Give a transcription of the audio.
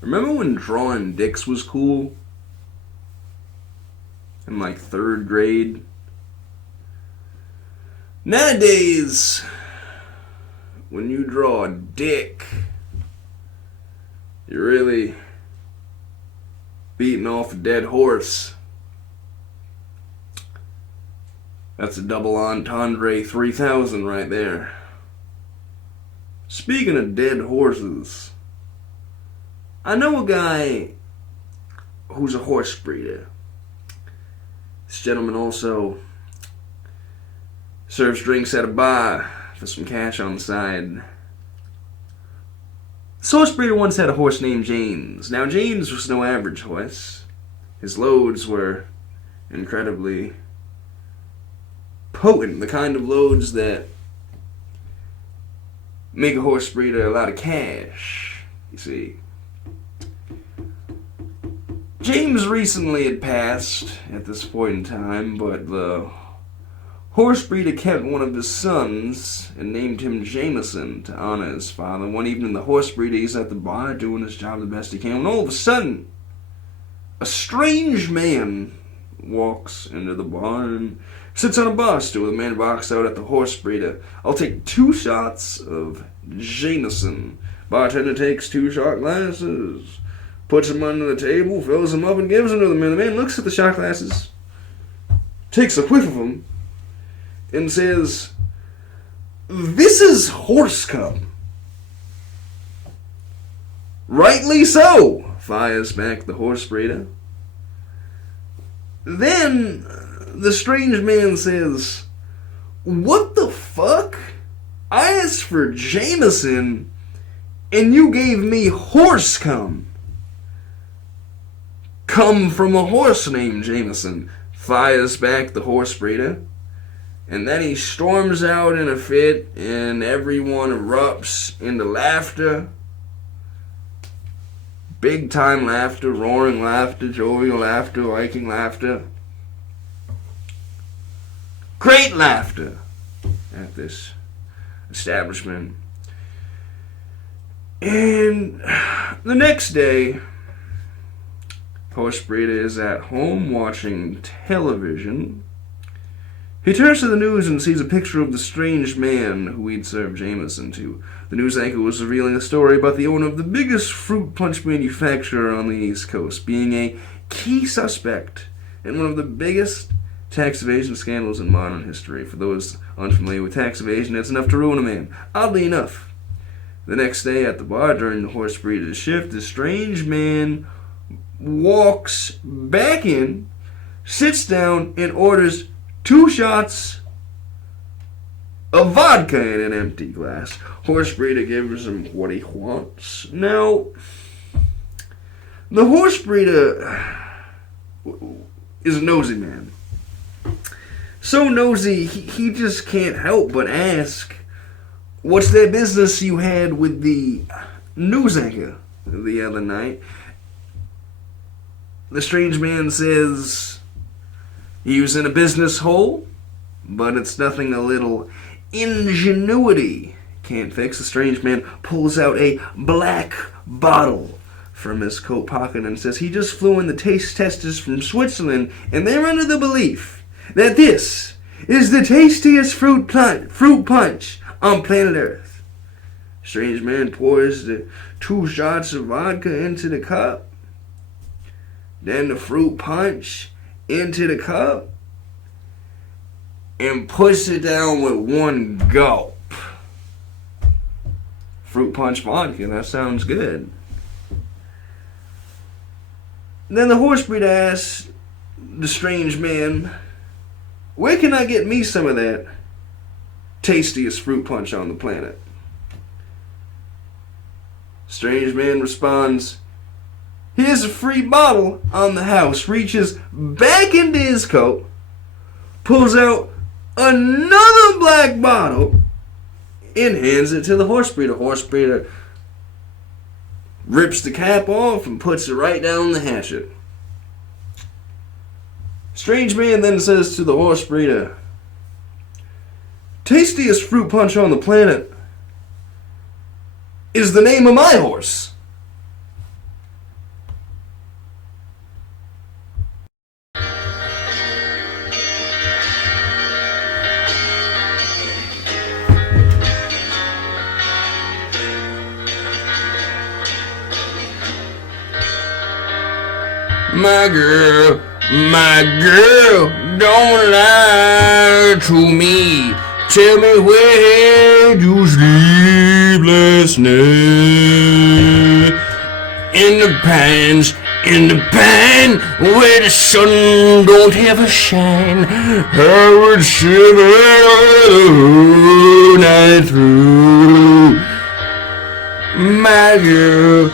Remember when drawing dicks was cool? In like third grade? Nowadays, when you draw a dick, you're really beating off a dead horse. That's a double entendre 3000 right there. Speaking of dead horses, I know a guy who's a horse breeder. This gentleman also serves drinks at a bar for some cash on the side. This horse breeder once had a horse named James. Now, James was no average horse. His loads were incredibly potent, the kind of loads that make a horse breeder a lot of cash, you see. James recently had passed at this point in time, but the horse breeder kept one of his sons and named him Jameson to honor his father. One evening, the horse breeder is at the bar doing his job the best he can, and all of a sudden, a strange man walks into the bar and sits on a bar stool. The man walks out at the horse breeder. I'll take 2 shots of Jameson. Bartender takes 2 shot glasses, puts them under the table, fills them up, and gives them to the man. The man looks at the shot glasses, takes a whiff of them, and says, "This is horse cum." "Rightly so," fires back the horse breeder. Then the strange man says, "What the fuck? I asked for Jameson, and you gave me horse cum." "Come from a horse named Jameson," fires back the horse breeder. And then he storms out in a fit, and everyone erupts into laughter. Big time laughter, roaring laughter, jovial laughter, liking laughter. Great laughter at this establishment. And the next day, horse breeder is at home watching television. He turns to the news and sees a picture of the strange man who he'd served Jameson to. The news anchor was revealing a story about the owner of the biggest fruit punch manufacturer on the East Coast being a key suspect in one of the biggest tax evasion scandals in modern history. For those unfamiliar with tax evasion, that's enough to ruin a man. Oddly enough, the next day at the bar during the horse breeder's shift, the strange man walks back in, sits down, and orders 2 shots of vodka in an empty glass. Horse breeder gives him what he wants. Now, the horse breeder is a nosy man. So nosy, he just can't help but ask, "What's that business you had with the news anchor the other night?" The strange man says, "He was in a business hole, but it's nothing a little ingenuity can't fix." The strange man pulls out a black bottle from his coat pocket and says he just flew in the taste testers from Switzerland, and they're under the belief that this is the tastiest fruit punch on planet Earth. Strange man pours the 2 shots of vodka into the cup, then the fruit punch into the cup, and puts it down with 1 gulp. Fruit punch vodka, that sounds good. Then the horse breeder asks the strange man, "Where can I get me some of that tastiest fruit punch on the planet?" Strange man responds, "Here's a free bottle on the house," reaches back into his coat, pulls out another black bottle, and hands it to the horse breeder. Horse breeder rips the cap off and puts it right down the hatchet. Strange man then says to the horse breeder, "Tastiest fruit punch on the planet is the name of my horse." my girl, don't lie to me. Tell me where you sleep last night. In the pines, where the sun don't ever shine. I would shiver all night through. My girl,